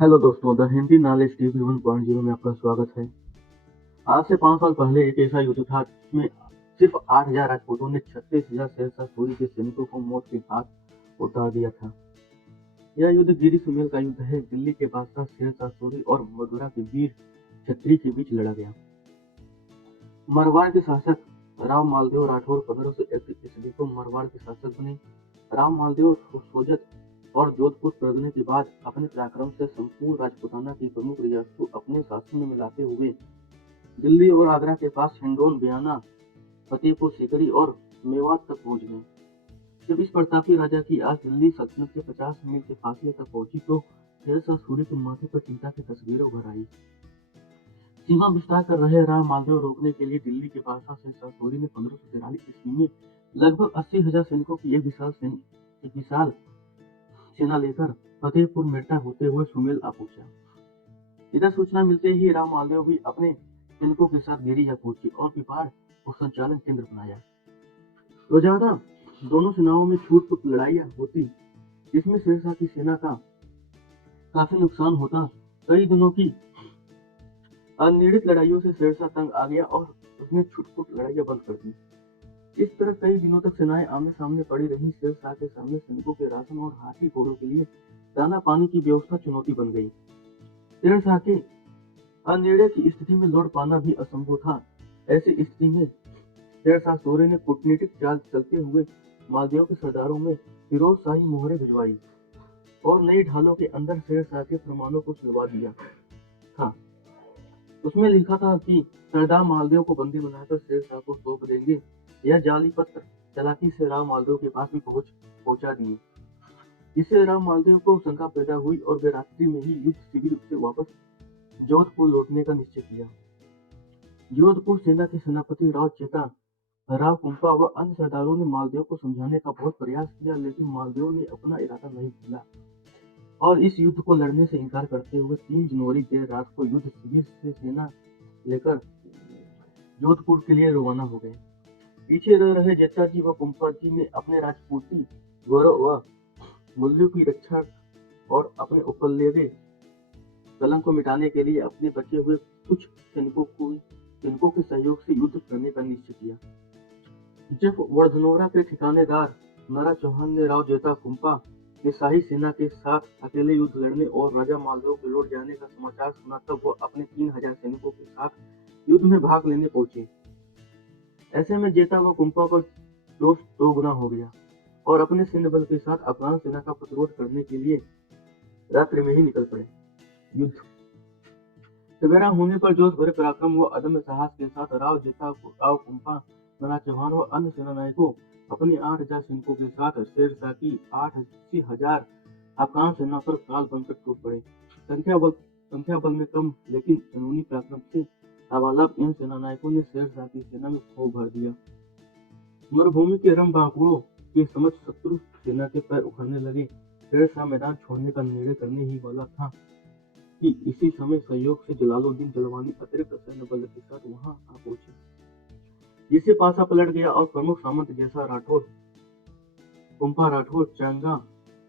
Hello दोस्तों, the Hindi knowledge TV 1.0 में आपका स्वागत है। आज से 5 साल पहले एक ऐसा युद्ध था जिसमें सिर्फ 8,000 राजपूतों ने 36,000 शेरशाह सूरी के सैनिकों को मौत के घाट उतार दिया था। यह युद्ध गिरी सुमेल का युद्ध है। दिल्ली के बादशाह शेरशाह सूरी और मथुरा के वीर क्षत्रिय के बीच लड़ा गया। मारवाड़ के शासक राव मालदेव राठौर 1531 ईस्वी को मारवाड़ के शासक बने। राव मालदेव सोजत और जोधपुर पलटने के बाद अपने पराक्रम से संपूर्ण राजपूताना की प्रमुख रियासतों अपने शासन में मिलाते हुए दिल्ली और आगरा के पास हिंडौन, बयाना, फतेहपुर सीकरी और मेवात तक पहुंच गए। जब इस प्रतापी राजा की आज दिल्ली सल्तनत के 50 मील के फासले तक पहुंची तो शेरशाह सूरी के माथे पर चिंता की तस्वीरें उभर आई। सीमा विस्तार कर रहे राव मालदेव रोकने के लिए दिल्ली के बादशाह शेरशाह सूरी ने 1543 ईस्वी में लगभग 80,000 सैनिकों की एक विशाल सेना लेकर फतेहपुर मेटा होते हुए सुमेल आ पहुंचा। इधर सूचना मिलते ही राव मालदेव भी अपने सैनिकों के साथ गिरिजा पहुंचे और विपाड़ को संचालन केंद्र बनाया। रोजाना दोनों सेनाओं में छूट-फूट लड़ाइयां होती, जिसमें शेरशाह की सेना का काफी नुकसान होता। कई दिनों की अनियमित लड़ाइयों से शेरशाह तंग आ गया और उसने छूट-फूट लड़ाइयां बंद कर दी। इस तरह कई दिनों तक सेनाएं आमने सामने पड़ी रहीं। शेरशाह के सामने सैनिकों के राशन और हाथी घोड़ों के लिए दाना पानी की व्यवस्था चुनौती बन गई। शेरशाह के अनिर्णय की स्थिति में लौट पाना भी असंभव था। ऐसी स्थिति में शेरशाह सूरी ने कूटनीतिक चाल चलते हुए मालदेव के सरदारों में फिरोज शाही मोहरें भिजवाई और नई ढालों के अंदर शेरशाह के फरमानों को सुलवा दिया था। उसमें लिखा था कि सरदार मालदेव को बंदी बनाकर शेरशाह को सौंप देंगे। यह जाली पत्र चालाकी से राव मालदेव के पास भी पहुंचा दिए, जिससे राव मालदेव को शंका पैदा हुई और वे रात्रि में ही युद्ध शिविर से वापस जोधपुर लौटने का निश्चय किया। जोधपुर सेना के सेनापति राव चेता, राव कुंपा व अन्य सरदारों ने मालदेव को समझाने का बहुत प्रयास किया, लेकिन मालदेव ने अपना इरादा नहीं भूला और इस युद्ध को लड़ने से इनकार करते हुए 3 जनवरी देर रात को युद्ध शिविर से सेना लेकर जोधपुर के लिए रवाना हो गए। पीछे रह रहे जेता जी व कुंपा जी ने अपने राजपूती गौरव व मूल्यों की रक्षा और अपने उपलब्धि कलंक को मिटाने के लिए अपने बचे हुए कुछ सैनिकों के सहयोग से युद्ध करने का निश्चय किया। जब वर्धनोरा के ठिकानेदार नरा चौहान ने राव जेता कुंपा ने शाही सेना के साथ अकेले युद्ध लड़ने और राजा मालदेव के लौट जाने का समाचार सुना, तब वह अपने 3,000 सैनिकों के साथ युद्ध में भाग लेने पहुंचे। ऐसे में जेता व कुंपा का जोश दोगुना हो गया और अपने सैन्य बल के साथ अफगान सेना का प्रतिरोध करने के लिए रात्रि में ही निकल पड़े। युद्ध सवेरा होने पर जोश भरे पराक्रम व अदम्य साहस के साथ राव जेता, राव कुंपा, नरा चौहान व अन्य सेनानायकों अपने 8,000 सैनिकों के साथ शेरशाह की 80,000 अफगान सेना पर काल बनकर टूट पड़े। संख्या बल में कम लेकिन कानूनी पराक्रम से लबालब इन सेनानायकों ने शेरशाह की सेना में खौफ भर दिया। मरुभूमि के रणबांकुरों के समक्ष शत्रु सेना के पैर उखड़ने लगे। शेरशाह मैदान छोड़ने का निर्णय करने ही वाला था कि इसी समय सहयोग से जलालुद्दीन जलवानी अतिरिक्त सैन्य बल के साथ वहां आ पहुंचे, जिससे पासा पलट गया और प्रमुख सामंत जैसा राठौर, कुंपा राठौर, चांगा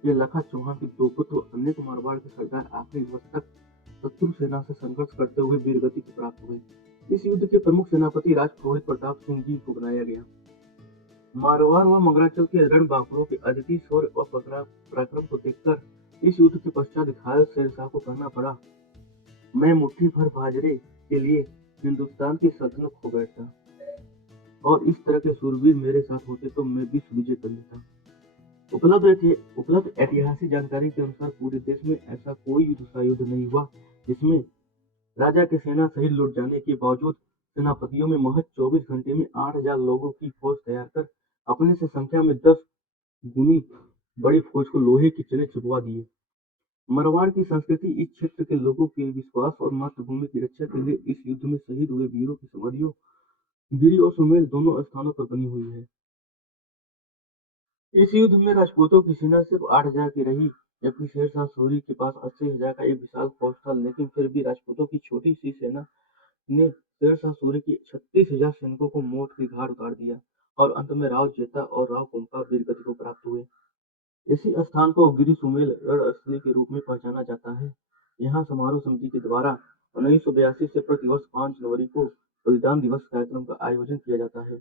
के लखा चौहान के 2 पुत्र अनेक मारवाड़ के सरदार आखिरी वर्ष तक शत्रु सेना से संघर्ष करते हुए वीरगति को प्राप्त हुए। इस युद्ध के प्रमुख सेनापति राजपुरोहित प्रताप सिंह जी को बनाया गया। मारवाड़ व मंगराचल के रणबांकुरों के अद्वितीय शौर्य और पराक्रम को देखकर इस युद्ध के पश्चात घायल शेरशाह को कहना पड़ा, मैं मुट्ठी भर बाजरे के लिए हिंदुस्तान की सल्तनत खो बैठता और इस तरह के शूरवीर मेरे साथ होते तो मैं विश्व विजय कर लेता। उपलब्ध ऐतिहासिक जानकारी के अनुसार पूरे देश में ऐसा कोई युद्ध नहीं हुआ जिसमें राजा के सेना सहित लौट जाने के बावजूद सेनापतियों में महज 24 घंटे में 8,000 लोगों की फौज तैयार कर अपने से संख्या में 10 गुनी बड़ी फौज को लोहे की चने चुभवा दिए। मारवाड़ की संस्कृति इस क्षेत्र के लोगों के विश्वास और मातृभूमि की रक्षा के लिए इस युद्ध में शहीद हुए वीरों की समाधियों गिरी और सुमेल दोनों स्थानों पर बनी हुई है। इस युद्ध में राजपूतों की सेना सिर्फ 8,000 की रही, जबकि शेरशाह सूरी के पास 80,000 का एक विशाल फौज था। लेकिन फिर भी राजपूतों की छोटी सी सेना ने शेरशाह सूरी की 36,000 सैनिकों को मौत के घाट उतार दिया और अंत में राव जेता और राव कुंपा वीरगति को प्राप्त हुए। इसी स्थान को गिरी सुमेल रणस्थली के रूप में पहचाना जाता है। यहाँ समारोह समिति के द्वारा 1982 से प्रतिवर्ष 5 जनवरी को बलिदान दिवस कार्यक्रम का आयोजन किया जाता है।